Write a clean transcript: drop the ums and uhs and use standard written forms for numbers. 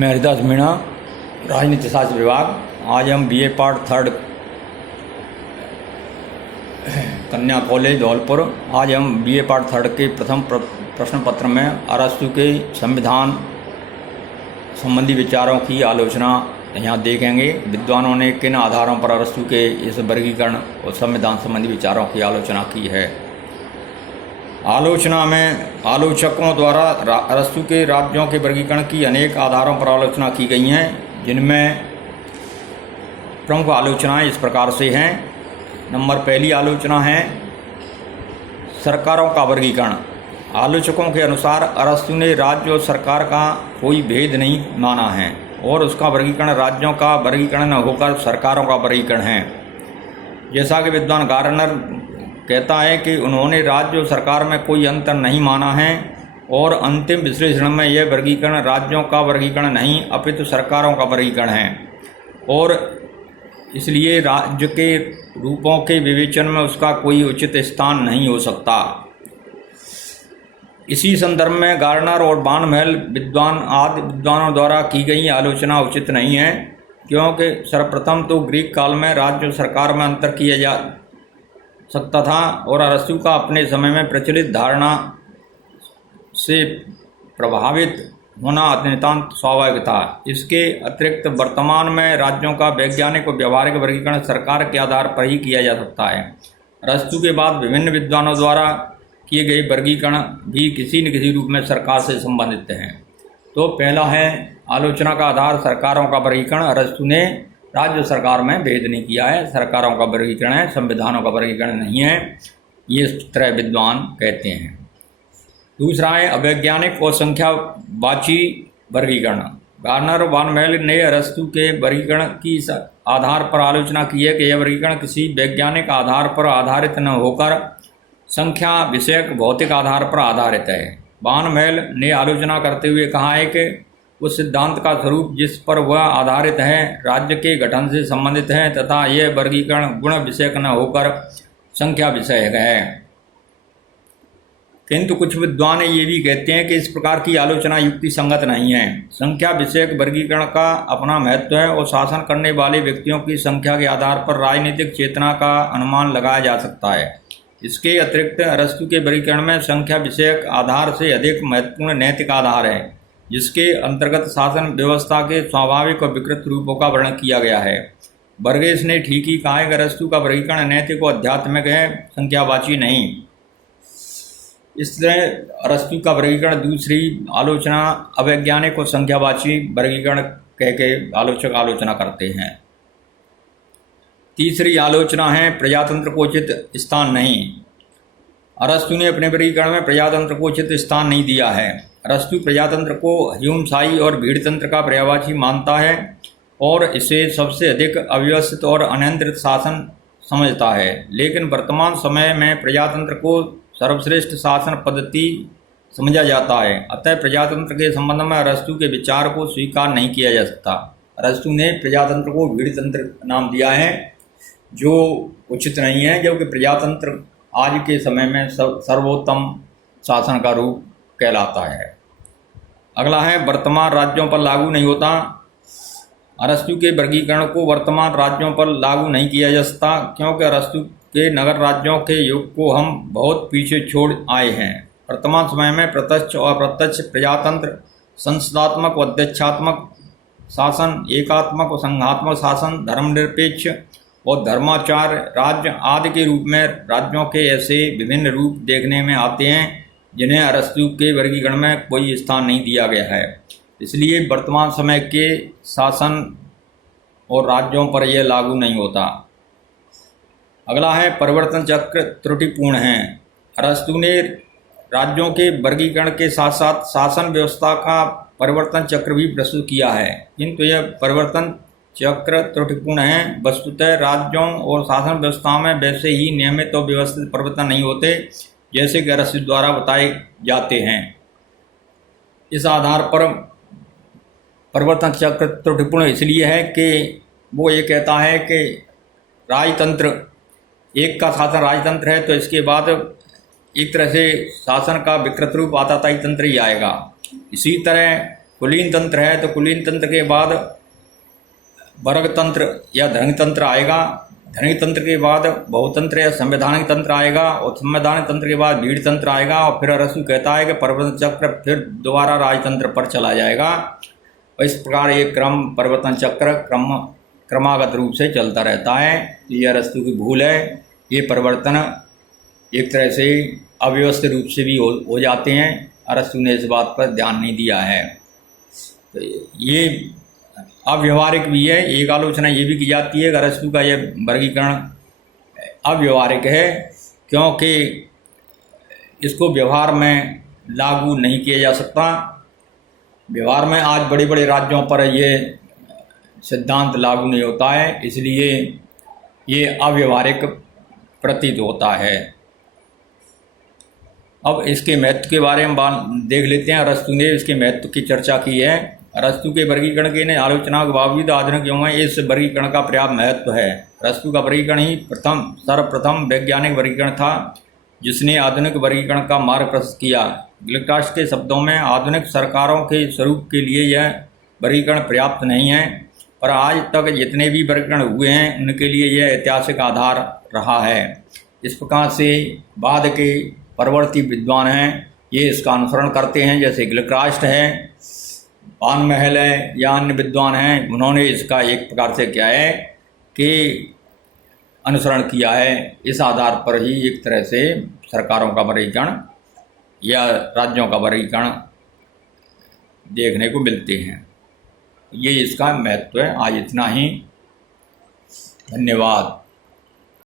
मैं हरिदास मीणा, राजनीति शास्त्र विभाग। आज हम बीए पार्ट थर्ड कन्या कॉलेज धौलपुर। आज हम बीए पार्ट थर्ड के प्रथम प्रश्न पत्र में अरस्तु के संविधान संबंधी विचारों की आलोचना यहाँ देखेंगे। विद्वानों ने किन आधारों पर अरस्तु के इस वर्गीकरण और संविधान संबंधी विचारों की आलोचना की है। आलोचना में आलोचकों द्वारा अरस्तु के राज्यों के वर्गीकरण की अनेक आधारों पर आलोचना की गई हैं, जिनमें प्रमुख आलोचनाएं इस प्रकार से हैं। नंबर पहली आलोचना है सरकारों का वर्गीकरण। आलोचकों के अनुसार अरस्तु ने राज्य और सरकार का कोई भेद नहीं माना है और उसका वर्गीकरण राज्यों का वर्गीकरण न होकर सरकारों का वर्गीकरण है। जैसा कि विद्वान गार्नर कहता है कि उन्होंने राज्य और सरकार में कोई अंतर नहीं माना है और अंतिम विश्लेषण में यह वर्गीकरण राज्यों का वर्गीकरण नहीं अपितु सरकारों का वर्गीकरण है और इसलिए राज्य के रूपों के विवेचन में उसका कोई उचित स्थान नहीं हो सकता। इसी संदर्भ में गार्नर और बानमहल आदि विद्वानों द्वारा की गई आलोचना उचित नहीं है, क्योंकि सर्वप्रथम तो ग्रीक काल में राज्य और सरकार में अंतर किया जा सकता था और अरस्तु का अपने समय में प्रचलित धारणा से प्रभावित होना नितांत स्वाभाविक था। इसके अतिरिक्त वर्तमान में राज्यों का वैज्ञानिक और व्यावहारिक वर्गीकरण सरकार के आधार पर ही किया जा सकता है। अरस्तु के बाद विभिन्न विद्वानों द्वारा किए गए वर्गीकरण भी किसी न किसी रूप में सरकार से संबंधित हैं। तो पहला है आलोचना का आधार सरकारों का वर्गीकरण। अरस्तु ने राज्य सरकार में भेद नहीं किया है, सरकारों का वर्गीकरण है, संविधानों का वर्गीकरण नहीं है, ये इस तरह विद्वान कहते हैं। दूसरा है अवैज्ञानिक और संख्यावाची वर्गीकरण। गार्नर और बानमहल ने अरस्तु के वर्गीकरण की इस आधार पर आलोचना की है कि यह वर्गीकरण किसी वैज्ञानिक आधार पर आधारित न होकर संख्या विषयक भौतिक आधार पर आधारित है। बानमहल ने आलोचना करते हुए कहा है कि उस सिद्धांत का स्वरूप जिस पर वह आधारित है राज्य के गठन से संबंधित है तथा यह वर्गीकरण गुण विषयक न होकर संख्या विषयक है। किंतु कुछ विद्वान ये भी कहते हैं कि इस प्रकार की आलोचना युक्ति संगत नहीं है। संख्या विषयक वर्गीकरण का अपना महत्व है और शासन करने वाले व्यक्तियों की संख्या के आधार पर राजनीतिक चेतना का अनुमान लगाया जा सकता है। इसके अतिरिक्त अरस्तु के वर्गीकरण में संख्या विषयक आधार से अधिक महत्वपूर्ण नैतिक आधार है, जिसके अंतर्गत शासन व्यवस्था के स्वाभाविक और विकृत रूपों का वर्णन किया गया है। बर्गेस ने ठीक ही कहा है कि अरस्तु का वर्गीकरण नैतिक और आध्यात्मिक है, संख्यावाची नहीं। इस तरह अरस्तु का वर्गीकरण दूसरी आलोचना अवैज्ञानिक और संख्यावाची वर्गीकरण कह के आलोचक आलोचना करते हैं। तीसरी आलोचना है प्रजातंत्र को उचित स्थान नहीं। अरस्तु ने अपने वर्गीकरण में प्रजातंत्र को उचित स्थान नहीं दिया है। अरस्तु प्रजातंत्र को ह्यूमशाही और भीड़तंत्र का पर्यायवाची मानता है और इसे सबसे अधिक अव्यवस्थित और अनियंत्रित शासन समझता है, लेकिन वर्तमान समय में प्रजातंत्र को सर्वश्रेष्ठ शासन पद्धति समझा जाता है। अतः प्रजातंत्र के संबंध में अरस्तु के विचार को स्वीकार नहीं किया जा सकता। अरस्तु ने प्रजातंत्र को भीड़तंत्र नाम दिया है, जो उचित नहीं है, जबकि प्रजातंत्र आज के समय में सर्वोत्तम शासन का रूप कहलाता है। अगला है वर्तमान राज्यों पर लागू नहीं होता। अरस्तु के वर्गीकरण को वर्तमान राज्यों पर लागू नहीं किया जा सकता, क्योंकि अरस्तु के नगर राज्यों के युग को हम बहुत पीछे छोड़ आए हैं। वर्तमान समय में प्रत्यक्ष और अप्रत्यक्ष प्रजातंत्र, संसदात्मक और अध्यक्षात्मक शासन, एकात्मक और संघात्मक शासन, धर्मनिरपेक्ष और धर्माचार राज्य आदि के रूप में राज्यों के ऐसे विभिन्न रूप देखने में आते हैं, जिन्हें अरस्तु के वर्गीकरण में कोई स्थान नहीं दिया गया है। इसलिए वर्तमान समय के शासन और राज्यों पर यह लागू नहीं होता। अगला है परिवर्तन चक्र त्रुटिपूर्ण है। अरस्तु ने राज्यों के वर्गीकरण के साथ साथ शासन व्यवस्था का परिवर्तन चक्र भी प्रस्तुत किया है, किंतु यह परिवर्तन चक्र त्रुटिपूर्ण है। वस्तुतः राज्यों और शासन व्यवस्था में वैसे ही नियमित और व्यवस्थित परिवर्तन नहीं होते जैसे कि अरस्तु द्वारा बताए जाते हैं। इस आधार पर परिवर्तन चक्र त्रुटिपूर्ण इसलिए है कि वो ये कहता है कि राजतंत्र एक का शासन राजतंत्र है, तो इसके बाद एक तरह से शासन का विकृत रूप आताताई तंत्र ही आएगा। इसी तरह कुलीन तंत्र है तो कुलीन तंत्र के बाद वर्ग तंत्र या धनिक तंत्र आएगा, धनिक तंत्र के बाद बहुतंत्र या संवैधानिक तंत्र आएगा, और संवैधानिक तंत्र के बाद भीड़ तंत्र आएगा, और फिर अरस्तु कहता है कि परिवर्तन चक्र फिर दोबारा राजतंत्र पर चला जाएगा। और इस प्रकार ये परिवर्तन चक्र क्रमागत रूप से चलता रहता है। ये अरस्तु की भूल है। ये परिवर्तन एक तरह से अव्यवस्थित रूप से भी हो जाते हैं। अरस्तु ने इस बात पर ध्यान नहीं दिया है। तो ये अव्यवहारिक भी है। एक आलोचना ये भी की जाती है कि अरस्तु का यह वर्गीकरण अव्यवहारिक है, क्योंकि इसको व्यवहार में लागू नहीं किया जा सकता। व्यवहार में आज बड़े बड़े राज्यों पर ये सिद्धांत लागू नहीं होता है, इसलिए ये अव्यवहारिक प्रतीत होता है। अब इसके महत्व के बारे में देख लेते हैं। अरस्तु ने इसके महत्व की चर्चा की है। अरस्तु के वर्गीकरण की आलोचना के बावजूद आधुनिक युग में इस वर्गीकरण का पर्याप्त महत्व है। अरस्तु का वर्गीकरण ही सर्वप्रथम वैज्ञानिक वर्गीकरण था, जिसने आधुनिक वर्गीकरण का मार्ग प्रशस्त किया। गिलक्रास्ट के शब्दों में, आधुनिक सरकारों के स्वरूप के लिए यह वर्गीकरण पर्याप्त नहीं है, पर आज तक जितने भी वर्गीकरण हुए हैं उनके लिए यह ऐतिहासिक आधार रहा है। इस प्रकार से बाद के परवर्ती विद्वान हैं ये इसका अनुसरण करते हैं, जैसे गिलक्रास्ट है, वान महल है या अन्य विद्वान हैं, उन्होंने इसका एक प्रकार से क्या है कि अनुसरण किया है। इस आधार पर ही एक तरह से सरकारों का वर्गीकरण या राज्यों का वर्गीकरण देखने को मिलते हैं। ये इसका महत्व है। आज इतना ही। धन्यवाद।